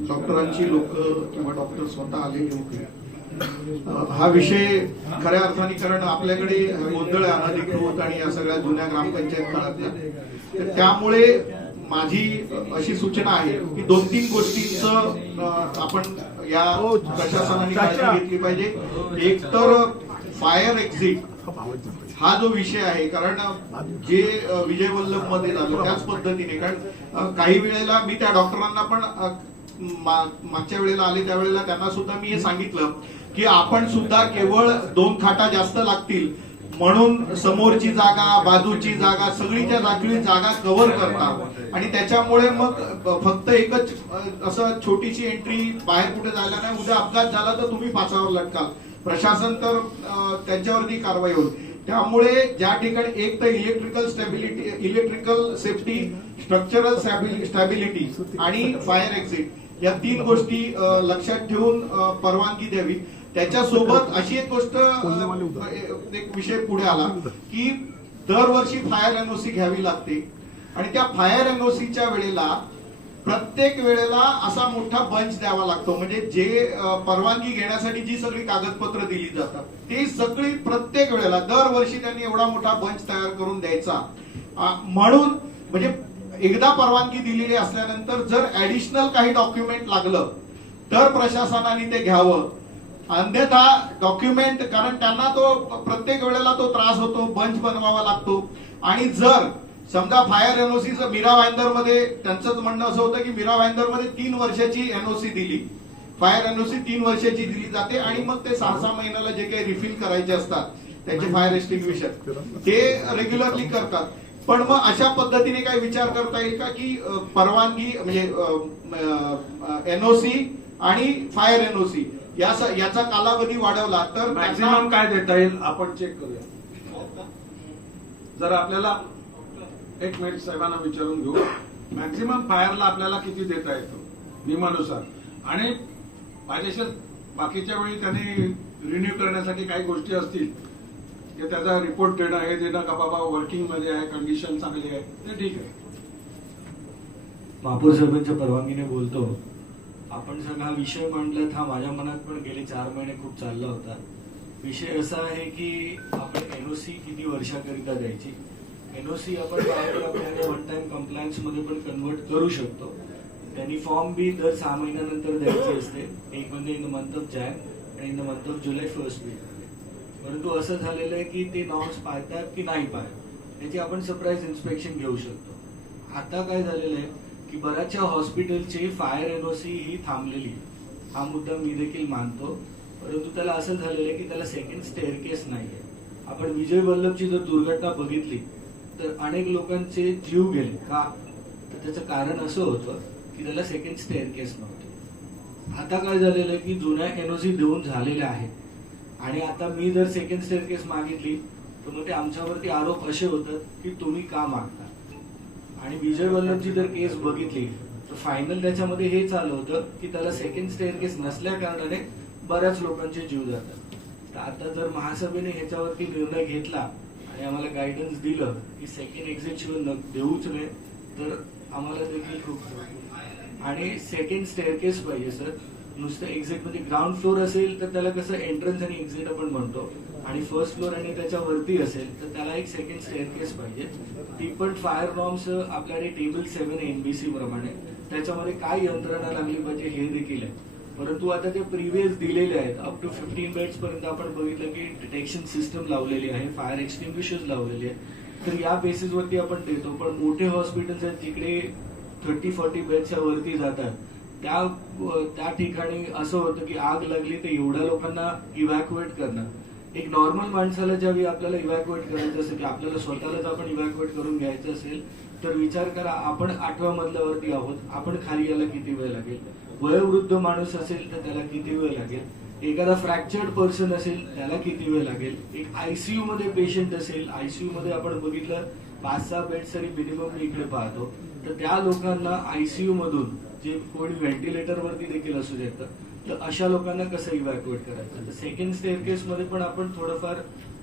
डॉक्टरांची लोक किंवा डॉक्टर स्वतः आलेले होते. हा विषय खऱ्या अर्थाने, कारण आपल्याकडे गोंधळ अनधिकृत आणि या सगळ्या जुन्या ग्रामपंचायत काळातल्या, तर त्यामुळे माझी अशी सूचना आहे की 2-3 गोष्टींचं आपण या प्रशासनाने काळजी घेतली पाहिजे. एक तर फायर एक्झिट हा जो विषय आहे, कारण जे विजय वल्लभ मध्ये झालं त्याच पद्धतीने, कारण काही वेळेला मी त्या डॉक्टरांना पण मागच्या वेळेला आले त्यावेळेला त्यांना सुद्धा मी हे सांगितलं की आपण सुद्धा केवळ 2 खाटा जास्त लागतील म्हणून समोरची जागा, बाजूची जागा, सगळीच्या जागली जागा कव्हर करतात आणि त्याच्यामुळे मग फक्त एकच असं छोटीशी एंट्री, बाहेर कुठे जायला नाही, उद्या अपघात झाला तर तुम्ही फासावर लटकाल, प्रशासन तर त्यांच्यावरती कारवाई होईल. त्यामुळे ज्या ठिकाणी एक तर इलेक्ट्रिकल सेफ्टी, स्ट्रक्चरल स्टॅबिलिटी आणि फायर एक्झिट या 3 गोष्टी लक्षात ठेवून परवानगी द्यावी. त्याच्यासोबत अशी एक गोष्ट, एक विषय पुढे आला की दरवर्षी फायर एनओसी घ्यावी लागते आणि त्या फायर एनओसीच्या वेळेला प्रत्येक वेळेला असा मोठा बंच द्यावा लागतो, म्हणजे जे परवानगी घेण्यासाठी जी सगळी कागदपत्र दिली जातात ती सगळी प्रत्येक वेळेला दरवर्षी त्यांनी एवढा मोठा बंच तयार करून द्यायचा. म्हणून म्हणजे एकदा परवानगी दिलेली असल्यानंतर जर ऍडिशनल काही डॉक्युमेंट लागलं तर प्रशासनाने ते घ्यावं, अन्यथा डॉक्युमेंट, कारण त्यांना तो प्रत्येक वेळेला तो त्रास होतो, बंच बनवावा लागतो. आणि जर समजा फायर एनओसीचं मीरा भाईंदर मध्ये त्यांचं म्हणणं असं होतं की मीरा भाईंदर मध्ये 3 वर्षाची एनओसी दिली, फायर एनओसी 3 वर्षाची दिली जाते आणि मग ते 6-6 महिन्याला जे काही रिफिल करायचे असतात त्याचे फायर एक्सटिंग्विशर ते रेग्युलरली करतात. पण मग अशा पद्धतीने काय विचार करता येईल का की परवानगी म्हणजे एनओसी आणि फायर एनओसी याचा कालावधी वाढवला तर मॅक्झिमम काय देता येईल आपण चेक करूया. जर आपल्याला 1 मिनिट साहेबांना विचारून घेऊ, मॅक्झिमम फायरला आपल्याला किती देता येतो नियमानुसार, आणि पाहिजेशीर बाकीच्या वेळी त्यांनी रिन्यू करण्यासाठी काही गोष्टी असतील की त्याचा रिपोर्ट देणं, हे देणं का बाबा वर्किंग मध्ये आहे, कंडिशन चांगली आहे, ते ठीक आहे. महापौर साहेबांच्या परवानगीने बोलतो. आपण जर हा विषय मांडला हा माझ्या मनात पण गेले 4 महिने खूप चालला होता. विषय असा आहे की आपण एनओसी किती वर्षाकरिता द्यायची. एनओसी आपण आपल्याला 1 टाइम कम्प्लायन्स मध्ये पण कन्वर्ट करू शकतो. त्यांनी फॉर्म बी दर 6 महिन्यानंतर द्यायची असते, एक म्हणजे in the month of Jan आणि in the month of July first week. परंतु असं झालेलं आहे की ते नॉर्म्स पाळतात की नाही पाळत त्याची आपण सरप्राईज इन्स्पेक्शन घेऊ शकतो. आता काय झालेलं आहे की बऱ्याचशा हॉस्पिटलची फायर एनओसी ही थांबलेली आहे. हा मुद्दा मी देखील मानतो, परंतु त्याला असं झालेलं आहे की त्याला सेकंड स्टेअरकेस नाहीये. आपण विजय वल्लभची जर दुर्घटना बघितली तर अनेक लोकांचे जीव गेले का, तर त्याचं कारण असं होतं की त्याला सेकंड स्टेअरकेस नव्हते. आता काय झालेलं आहे की जुन्या एनओसी देऊन झालेल्या आहेत आणि आता मी जर सेकंड स्टेअरकेस मागितली तर मग ते आमच्यावरती आरोप असे होतात की तुम्ही का मागता. आणि विजय वल्लभची जर केस बघितली तर फायनल त्याच्यामध्ये हे चालू होतं की त्याला सेकंड स्टेअरकेस नसल्या कारणाने बऱ्याच लोकांचे जीव जातात. तर आता जर महासभेने ह्याच्यावरती निर्णय घेतला आणि आम्हाला गायडन्स दिलं की सेकंड एक्झिट शिवाय देऊच नये तर आम्हाला देखील खूप, आणि सेकंड स्टेअरकेस पाहिजे सर. नुसतं एक्झिट म्हणजे ग्राउंड फ्लोअर असेल तर त्याला कसं एंट्रन्स आणि एक्झिट आपण म्हणतो, आणि फर्स्ट फ्लोअर आणि त्याच्यावरती असेल तर त्याला एक सेकंड स्टेअरकेस पाहिजे. ती पण फायर नॉर्म्स आपल्याकडे टेबल 7 एनबीसी प्रमाणे त्याच्यामध्ये काय यंत्रणा लागली पाहिजे हे देखील आहे. परंतु आता ते प्रिव्हियस दिलेले आहेत अप टू 15 बेड्स पर्यंत आपण बघितलं की डिटेक्शन सिस्टम लावलेली आहे, फायर एक्सटिंग्विशर्स लावलेली आहे. तर या बेसिसवरती आपण देतो. पण मोठे हॉस्पिटल्स आहेत जिकडे 30-40 बेड्सच्या वरती जातात त्या ठिकाणी असं होतं की आग लागली तर एवढ्या लोकांना इव्हॅक्युएट करणं, एक नॉर्मल माणसाला ज्यावेळी आपल्याला इव्हॅक्युएट करायचं असेल की आपल्याला स्वतःलाच आपण इव्हॅक्युएट करून घ्यायचं असेल तर विचार करा, आपण 8व्या मजल्यावरती आहोत, आपण खाली यायला किती वेळ लागेल. वयोवृद्ध माणूस असेल तर त्याला किती वेळ लागेल, एखादा फ्रॅक्चर्ड पर्सन असेल त्याला किती वेळ लागेल, एक आयसीयू मध्ये पेशंट असेल, आयसीयू मध्ये आपण बघितलं 5-6 बेड्स तरी मिनिमम इकडे पाहतो, तर त्या लोकांना आयसीयू मधून जे कोणी व्हेंटिलेटर वरती देखील असू शकतं तर अशा लोकांना कसं इव्हॅक्युएट करायचं. तर सेकंड स्टेअरकेस मध्ये पण आपण थोडंफार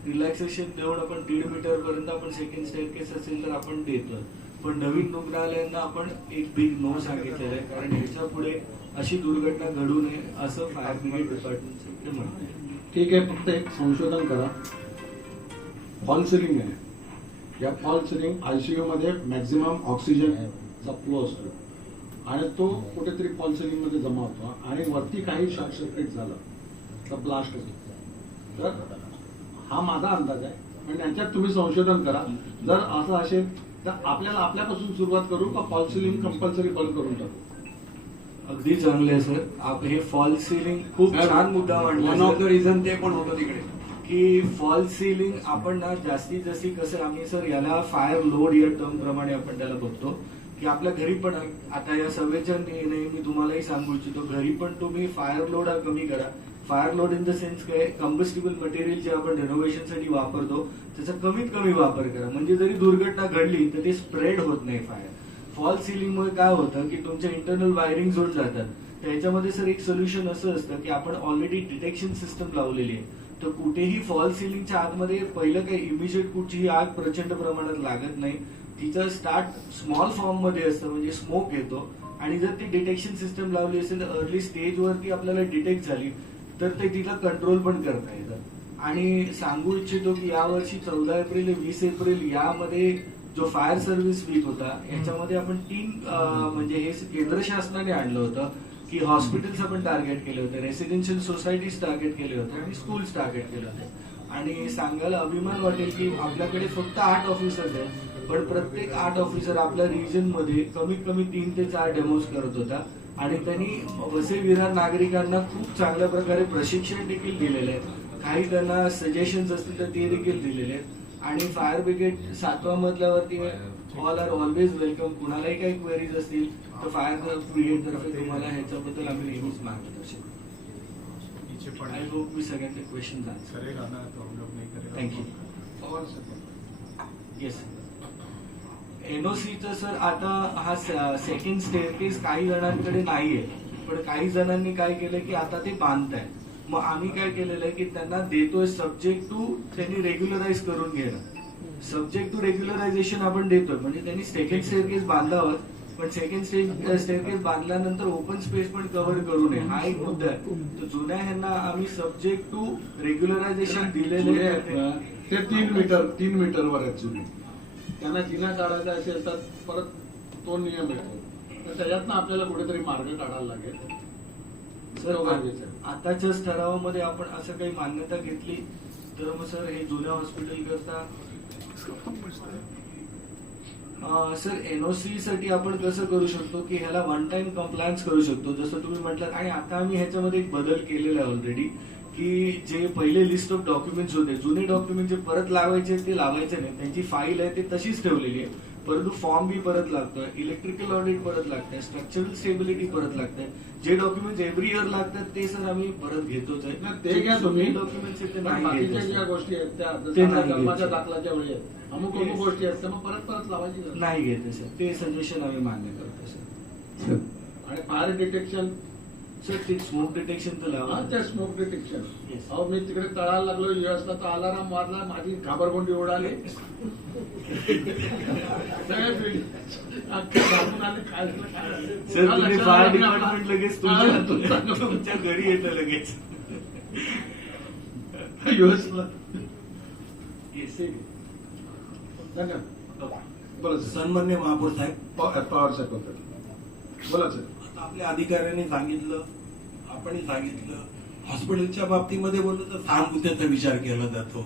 रिलॅक्सेशन देऊन आपण 1.5 मीटर पर्यंत आपण सेकंड स्टेअरकेस असेल तर आपण देतो. पण नवीन रुग्णालयांना आपण एक बिग नो सांगितलेलं आहे, कारण ह्याच्या पुढे अशी दुर्घटना घडू नये असं फायर ब्रिगेड डिपार्टमेंटचं म्हणणं आहे. ठीक आहे, फक्त एक संशोधन करा. फॉल सिलिंग आहे, या फॉल सिलिंग आयसीयू मध्ये मॅक्झिमम ऑक्सिजनचा फ्लो असतो आणि तो कुठेतरी फॉल सिलिंग मध्ये जमा होतो आणि वरती काही शॉर्ट सर्किट झालं तर ब्लास्ट होतो. तर हा माझा अंदाज आहे, पण यांच्यात तुम्ही संशोधन करा. जर असं असेल तर आपल्याला आपल्यापासून सुरुवात करू का फॉल सिलिंग कंपल्सरी बंद करून टाकू? अगदी चांगलं आहे सर. हे फॉल सिलिंग खूप छान मुद्दा मांडला. वन ऑफ द रिझन ते पण होतं तिकडे की फॉल सिलिंग आपण ना जास्तीत जास्ती कसं आम्ही सर याला फायर लोड या टर्म प्रमाणे आपण त्याला बघतो की आपल्या घरी पण आता या सभेच्या नेहमी तुम्हालाही सांगू इच्छितो, घरी पण तुम्ही फायर लोड हा कमी करा. Fire load in the sense काय, कंबस्टिबल मटेरियल जे आपण रेनोव्हेशनसाठी वापरतो त्याचा कमीत कमी वापर करा, म्हणजे जरी दुर्घटना घडली तर ते स्प्रेड होत नाही फायर. फॉल सिलिंग मुळे काय होतं की तुमच्या इंटरनल वायरिंग जोड जातात. त्याच्यामध्ये सर एक सोल्युशन असं असतं की आपण ऑलरेडी डिटेक्शन सिस्टम लावलेली आहे, तर कुठेही फॉल सिलिंगच्या आतमध्ये पहिलं काही इमिजिएट कुठचीही आग प्रचंड प्रमाणात लागत नाही. तिचं स्टार्ट स्मॉल फॉर्म मध्ये असतं, म्हणजे स्मोक येतो, आणि जर ती डिटेक्शन सिस्टम लावली असेल तर अर्ली स्टेजवरती आपल्याला डिटेक्ट झाली तर ते तिला कंट्रोल पण करता येतं. आणि सांगू इच्छितो की यावर्षी 14 एप्रिल ते 20 एप्रिल यामध्ये जो फायर सर्व्हिस वीक होता याच्यामध्ये आपण 3 म्हणजे हे केंद्र शासनाने आणलं होतं की हॉस्पिटल्स आपण टार्गेट केले होते, रेसिडेन्शियल सोसायटीज टार्गेट केले होते आणि स्कूल्स टार्गेट केले होते. आणि सांगायला अभिमान वाटेल की आपल्याकडे फक्त 8 ऑफिसर्स आहेत, पण प्रत्येक 8 ऑफिसर आपल्या रिजन मध्ये कमीत कमी 3 ते 4 डेमोज करत होता आणि त्यांनी वसई विरार नागरिकांना खूप चांगल्या प्रकारे प्रशिक्षण देखील दिलेलं आहे. काही त्यांना सजेशन्स असतील तर ते देखील दिलेले आहेत. आणि फायर ब्रिगेड 7व्या मजल्यावरती ऑल आर ऑलवेज वेलकम. कुणालाही काही क्वेरीज असतील तर फायर ब्रिगेड तर्फे तुम्हाला ह्याच्याबद्दल आम्ही नेहमीच मार्गदर्शन. आय होप मी सगळ्यांचे क्वेश्चन थँक्यू. येस एनओसीचं सर आता हा सेकंड स्टेअरकेस काही जणांकडे नाहीये, पण काही जणांनी काय केलं की आता ते बांधताय. मग आम्ही काय केलेलं आहे की त्यांना देतोय सब्जेक्ट टू त्यांनी रेग्युलराइज करून घेणं. सब्जेक्ट टू रेग्युलरायझेशन आपण देतोय, म्हणजे त्यांनी सेकंड स्टेअरकेस बांधावं, पण सेकंड स्टेअरकेस बांधल्यानंतर ओपन स्पेस पण कव्हर करू नये, हा एक मुद्दा आहे. तर जुन्या ह्यांना आम्ही सब्जेक्ट टू रेग्युलरायझेशन दिलेले आहे. ते 3 मीटरवर ऍक्च्युली त्यांना जिना काढायचा असेल तर परत तो नियम येतो, तर त्याच्यातनं आपल्याला कुठेतरी मार्ग काढायला लागेल. सर आताच्या ठरावामध्ये आपण असं काही मान्यता घेतली तर मग सर हे जुन्या हॉस्पिटल करता सर एनओसी साठी आपण कसं करू शकतो की ह्याला वन टाइम कंप्लायन्स करू शकतो जसं तुम्ही म्हटलं. आणि आता आम्ही ह्याच्यामध्ये एक बदल केलेला आहे ऑलरेडी की जे पहिले लिस्ट ऑफ डॉक्युमेंट्स होते, जुने डॉक्युमेंट जे परत लावायचे ते लावायचे नाही, त्यांची फाईल आहे ते तशीच ठेवलेली आहे, परंतु फॉर्म बी परत लागतोय, इलेक्ट्रिकल ऑडिट परत लागतंय, स्ट्रक्चरल स्टेबिलिटी परत लागतंय. जे डॉक्युमेंट्स एव्हरी इयर लागतात ते सर आम्ही परत घेतोच आहे. ते घ्या तुम्ही, डॉक्युमेंट्स बाकीच्या ज्या गोष्टी आहेत त्या ते नाही जन्माच्या घ्यायचे. दाखलाच्या वेळी आहेत, अमुक अमुक गोष्टी आहेत मग परत लावायची गरज नाही घेते सर, ते सजेशन आम्ही मान्य करतो सर. आणि फायर डिटेक्शन सर ते स्मोक डिटेक्शन तर लावा. त्या स्मोक डिटेक्शन. Yes. अहो मी तिकडे तळायला लागलो युएसला तर अलाराम वाजला, माझी घाबरगोंडी उडाली. सर तुम्ही फायर डिपार्टमेंट लगेच तुमच्या घरी येतं लगेच. युएसला Yes. धन्यवाद. बोला सर. सन्मान्य महापौर साहेब, पॉवर साहेब बोला सर. आता आपल्या अधिकाऱ्यांनी सांगितलं, आपणही सांगितलं, हॉस्पिटलच्या बाबतीमध्ये बोललो तर सहानुभूतीचा विचार केला जातो.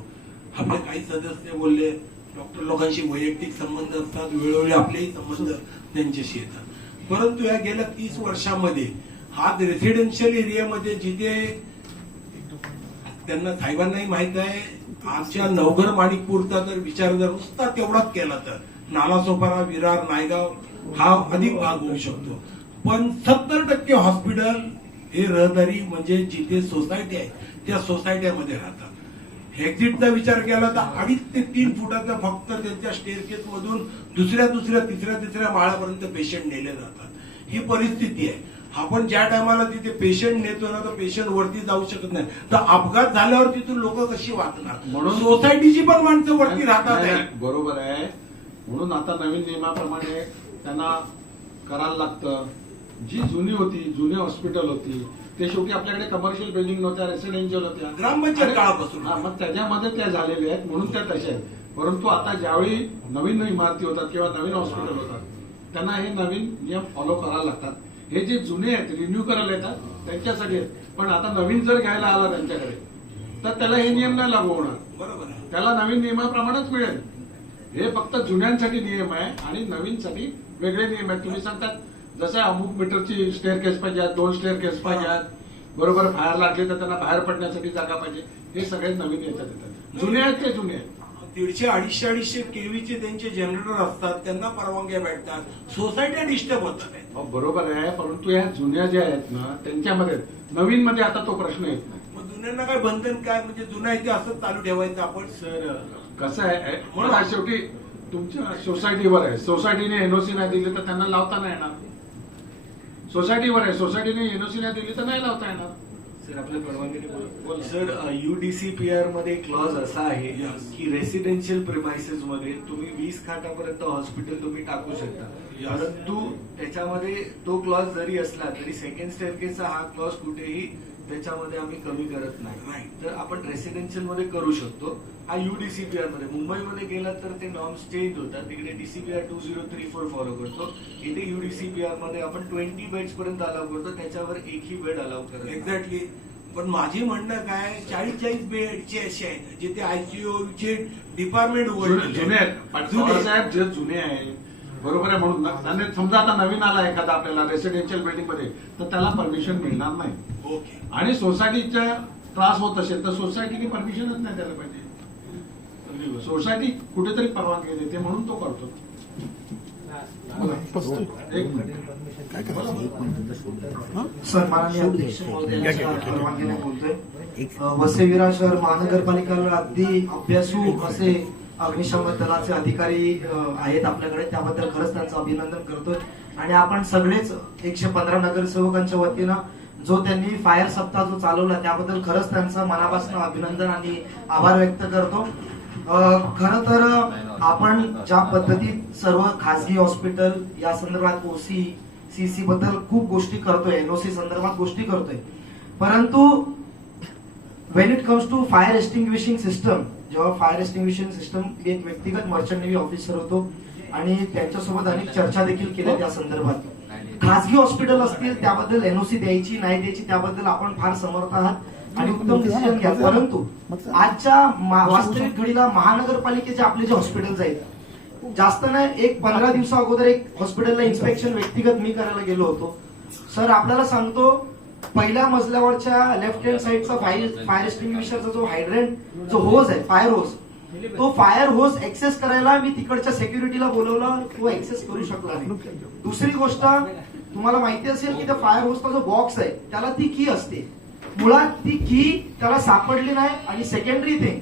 आपले काही सदस्य बोलले डॉक्टर लोकांशी वैयक्तिक संबंध असतात, वेळोवेळी आपलेही संबंध त्यांच्याशी येतात. परंतु या गेल्या 30 वर्षामध्ये हा रेसिडेन्शियल एरियामध्ये जिथे त्यांना साहेबांनाही माहित आहे, आमच्या नवघर माणिकपूरचा जर विचार जर नुसता तेवढाच केला तर नालासोपारा, विरार, नायगाव हा अधिक भाग होऊ शकतो. पण 70% हॉस्पिटल हे रहदारी म्हणजे जिथे सोसायटी आहे त्या सोसायट्यामध्ये राहतात. एक्झिटचा विचार केला तर 2.5 ते 3 फुटाचा फक्त त्यांच्या स्टेअरकेस मधून दुसऱ्या तिसऱ्या माळापर्यंत पेशंट नेले जातात. ही परिस्थिती आहे. आपण ज्या टायमाला तिथे पेशंट नेतो ना तर पेशंट वरती जाऊ शकत नाही, तर अपघात झाल्यावर तिथून लोक कशी वाचणार, म्हणून सोसायटीची पण माणसं वरती राहतात. बरोबर आहे, म्हणून आता नवीन नियमाप्रमाणे त्यांना करायला लागतं. जी जुनी होती, जुनी हॉस्पिटल होती, ते शेवटी आपल्याकडे कमर्शियल बिल्डिंग नव्हत्या, रेसिडेन्शियल होत्या. ग्रामपंचायत काळापासून. हा, मग त्याच्यामध्ये त्या झालेल्या आहेत म्हणून त्या तशा आहेत. परंतु आता ज्यावेळी नवीन इमारती होतात किंवा नवीन हॉस्पिटल होतात, त्यांना हे नवीन नियम फॉलो करायला लागतात. हे जे जुने आहेत, रिन्यू करायला येतात त्यांच्यासाठी आहेत. पण आता नवीन जर घ्यायला आला त्यांच्याकडे तर त्याला हे नियम नाही लागू होणार. बरोबर आहे. त्याला नवीन नियमाप्रमाणेच मिळेल. हे फक्त जुन्यांसाठी नियम आहे आणि नवीनसाठी वेगळे नियम आहेत. तुम्ही सांगतात जसं अमुक मीटरची स्टेअर केस पाहिजे, 2 स्टेअर केस पाहिजे, बरोबर फायर लागली तर त्यांना बाहेर पडण्यासाठी जागा पाहिजे, हे सगळे नवीन याच्यात येतात. जुने आहेत ते जुने आहेत. 150-250 केवीचे त्यांचे जनरेटर असतात, त्यांना परवानग्या भेटतात, सोसायट्या डिस्टर्ब होतात. अहो, बरोबर आहे, परंतु या जुन्या ज्या आहेत ना त्यांच्यामध्ये नवीन मध्ये आता तो प्रश्न येत नाही. मग जुन्यांना काय बंधन काय, म्हणजे जुना आहे ते असंच चालू ठेवायचं आपण. सर कसं आहे मला शेवटी तुमच्या सोसायटीवर आहे. सोसायटीने एनओसी नाही दिली तर त्यांना लावता नाही येणार. सोसायटीवर आहे, सोसायटीने एनओसी नाही दिली तर नाही लावता येणार. सर आपल्या परवानगीने बोल. सर UDCPR मध्ये क्लॉज असा आहे Yes. की रेसिडेन्शियल प्रिमाइसेस मध्ये तुम्ही 20 खाटापर्यंत हॉस्पिटल तुम्ही टाकू शकता. Yes. परंतु त्याच्यामध्ये तो क्लॉज जरी असला तरी सेकंड स्टेअरकेसचा हा क्लॉज कुठेही त्याच्यामध्ये आम्ही कमी करत नाही. Right. तर आपण रेसिडेन्शियल मध्ये करू शकतो. हा UDCPR मध्ये. मुंबईमध्ये गेला तर ते नॉर्म्स चेंज होतात. तिकडे DCPR 2034 फॉलो करतो. इथे UDCPR मध्ये आपण 20 बेड्स पर्यंत अलाव करतो. त्याच्यावर एकही बेड अलाव करत नाही. एक्झॅक्टली. पण माझे म्हणणं काय, 40-40 बेडचे असे आहेत जिथे ICUचे डिपार्टमेंट जुने आहेत. पण पवार साहेब जे जुने आहेत बरोबर आहे, म्हणून आणि समजा आता नवीन आला एखादा आपल्याला रेसिडेन्शियल बिल्डिंग मध्ये तर त्याला परमिशन मिळणार नाही. ओके. आणि सोसायटीचा त्रास होत असेल तर सोसायटीने परमिशनच नाही द्यायला पाहिजे. सोसायटी कुठेतरी परवानगी देते म्हणून तो करतो. एक मिनिट. सर माननीय अध्यक्ष महोदयांच्या परवानगीने बोलतोय. वसई विरार शहर महानगरपालिकेला अगदी अभ्यासू असे अग्निशमन दलाचे अधिकारी आहेत आपल्याकडे, त्याबद्दल खरंच त्यांचं अभिनंदन करतोय. आणि आपण सगळेच 115 नगरसेवकांच्या वतीनं जो त्यांनी फायर सप्ताह जो चालवला त्याबद्दल खरंच त्यांचं मनापासून अभिनंदन आणि आभार व्यक्त करतो. खरं तर आपण ज्या पद्धतीत सर्व खासगी हॉस्पिटल या संदर्भात OC CC बद्दल खूप गोष्टी करतोय, NOC संदर्भात गोष्टी करतोय, परंतु when it comes to fire extinguishing system, जेव्हा फायर एक्सटिंग्विशिंग सिस्टम एक व्यक्तिगत मर्चंट नेव्ही ऑफिसर होतो आणि त्यांच्यासोबत अनेक चर्चा देखील केल्या त्या संदर्भात. खासगी हॉस्पिटल असतील त्याबद्दल NOC द्यायची नाही द्यायची त्याबद्दल आपण फार समर्थ आहात आणि उत्तम डिसिजन घ्या. परंतु आजच्या वास्तविक घडीला महानगरपालिकेचे आपले जे हॉस्पिटल्स आहेत, जास्त नाही एक 15 दिवसा अगोदर एक हॉस्पिटलला इन्स्पेक्शन व्यक्तिगत मी करायला गेलो होतो. सर आपल्याला सांगतो, पहिल्या मजल्यावरच्या लेफ्ट हँड साईडचा फायर एक्सटिंग्विशरचा जो हायड्रंट जो होज आहे, फायर होज, तो फायर होज एक्सेस करायला मी तिकडच्या सेक्युरिटीला बोलवलं, तो एक्सेस करू शकला नाही. दुसरी गोष्ट, तुम्हाला माहिती असेल की त्या फायर होजचा जो बॉक्स आहे त्याला ती की असते, मुळात ती की त्याला सापडली नाही. आणि सेकंडरी थिंग,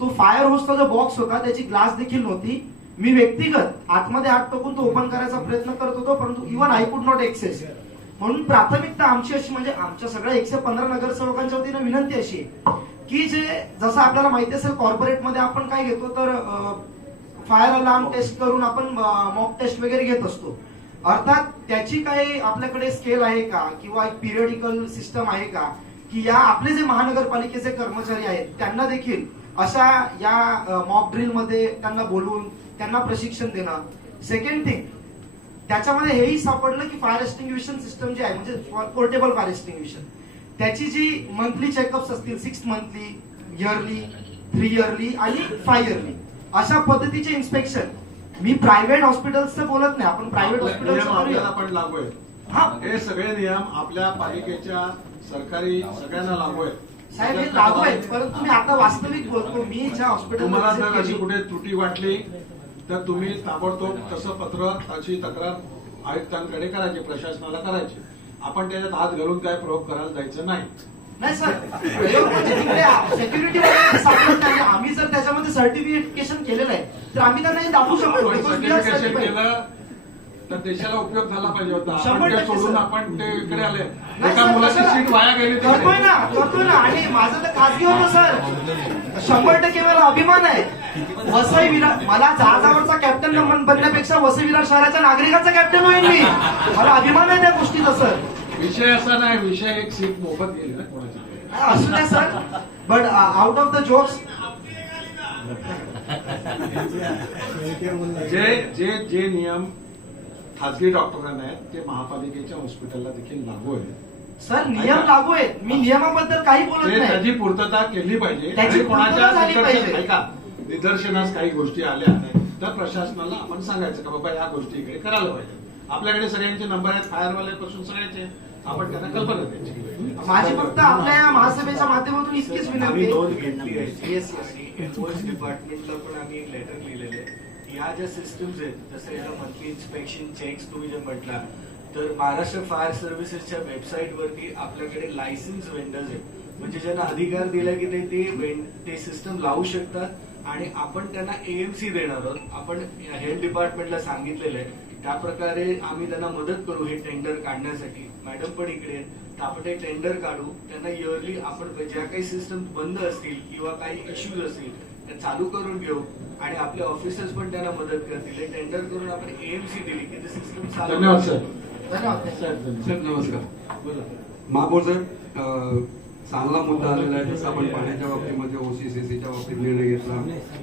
तो फायर होजचा जो बॉक्स होता त्याची ग्लास देखील नव्हती. मी व्यक्तिगत आतमध्ये हात टाकून तो ओपन करायचा प्रयत्न करत होतो, परंतु even I could not access. म्हणून प्राथमिकता आमची अशी, म्हणजे आमच्या सगळ्या 115 नगरसेवकांच्या वतीनं विनंती अशी आहे की जे जसं आपल्याला माहिती असेल कॉर्पोरेटमध्ये आपण काय घेतो तर फायर अलार्म टेस्ट करून आपण मॉक टेस्ट वगैरे घेत असतो. अर्थात त्याची काही आपल्याकडे स्केल आहे का किंवा एक पिरियडिकल सिस्टम आहे का की या आपले जे महानगरपालिकेचे कर्मचारी आहेत त्यांना देखील अशा या मॉक ड्रिल मध्ये त्यांना बोलवून त्यांना प्रशिक्षण देणं. सेकंड थिंग, त्याच्यामध्ये हेही सापडलं की फायर एक्सटिंग्विशन सिस्टम जे आहे म्हणजे पोर्टेबल फायर एक्सटिंग्विशन, त्याची जी मंथली चेकअप्स असतील 6 मंथली, इयरली, 3 इयरली आणि 5 इयरली अशा पद्धतीचे इन्स्पेक्शन. मी प्रायव्हेट हॉस्पिटलचं बोलत नाही, आपण प्रायव्हेट नियम आपल्याला हॉस्पिटल पण लागू आहेत. हा हे सगळे नियम आपल्या पालिकेच्या सरकारी सगळ्यांना लागू आहेत. साहेब हे लागू आहेत, परंतु मी आता वास्तविक बोलतो. मी ज्या तुम्हाला जर अशी हॉस्पिटल कुठे त्रुटी वाटली तर तुम्ही ताबडतोब तसं पत्र, अशी तक्रार आयुक्तांकडे करायची, प्रशासनाला करायची. आपण त्याच्यात हात घालून काय प्रयोग करायला जायचं नाही. नाही सर, सेक्युरिटी सापडत नाही. आम्ही जर त्याच्यामध्ये सर्टिफिकेशन केलेलं आहे तर आम्ही त्यांना दाखवू शकतो. सर्टिफिकेशन केलं तर देशाला उपयोग झाला पाहिजे होता. 100% सोडून आपण ते इकडे आले. नाही एका सर, मुलाची कशाला? सीट वाया गेली करतोय ना. आणि माझं तर खासगी होतं सर, 100% वेळेला अभिमान आहे. वसई विरार, मला जहाजावरचा कॅप्टन बनण्यापेक्षा वसई विरार शहराच्या नागरिकाचा कॅप्टन होईल मी. मला अभिमान आहे त्या गोष्टीचा सर. विषय असा नाही, विषय एक सीट मोफत गेली ना कोणाची. असू द्या sir, but out of the jokes, जे नियम खासगी डॉक्टरांना आहेत ते महापालिकेच्या हॉस्पिटलला देखील लागू आहेत. सर नियम लागू आहेत, मी नियमाबद्दल काही बोलत ते नाही. त्याची पूर्तता केली पाहिजे. त्याची आणि कोणाच्या पूर्तता झाली पाहिजे. निदर्शनास काही गोष्टी आल्या तर प्रशासनाला आपण सांगायचं का बाबा या गोष्टी इकडे करायला पाहिजे. आपल्याकडे सगळ्यांचे नंबर आहेत, फायरवाल्यापासून सगळ्याचे, आपण त्यांना कल्पना द्यायची. माझी फक्त आपल्या या महासभेच्या माध्यमातून इतकीच आम्ही विनंती नोंद घेतली आहे. Yes, yes. आणि एनफोर्स डिपार्टमेंटला पण आम्ही लेटर लिहिलेले आहे. ह्या ज्या सिस्टम्स आहेत, जसं याला मंथली इन्स्पेक्शन चेक्स तुम्ही जे म्हटला, तर महाराष्ट्र फायर सर्व्हिसेसच्या वेबसाईटवरती आपल्याकडे लायसन्स वेंडर्स आहेत, म्हणजे ज्यांना अधिकार दिला की ते सिस्टम लावू शकतात आणि आपण त्यांना एएमसी देणार आहोत. आपण हेल्थ डिपार्टमेंटला सांगितलेलं आहे, त्या प्रकारे आम्ही त्यांना मदत करू हे टेंडर काढण्यासाठी. मॅडम पण इकडे आहेत, तर आपण हे टेंडर काढू. त्यांना इयरली आपण ज्या काही सिस्टम बंद असतील किंवा काही इश्यूज असतील त्या चालू करून घेऊ आणि आपले ऑफिसर्स पण त्यांना मदत करतील. हे टेंडर करून आपण एएमसी दिली की ते सिस्टम चालू. धन्यवाद सर. धन्यवाद. सर नमस्कार. बोला. महापौर सर, चांगला मुद्दा आलेला आहे. जसं आपण पाण्याच्या बाबतीमध्ये OCCC च्या बाबतीत निर्णय घेतला,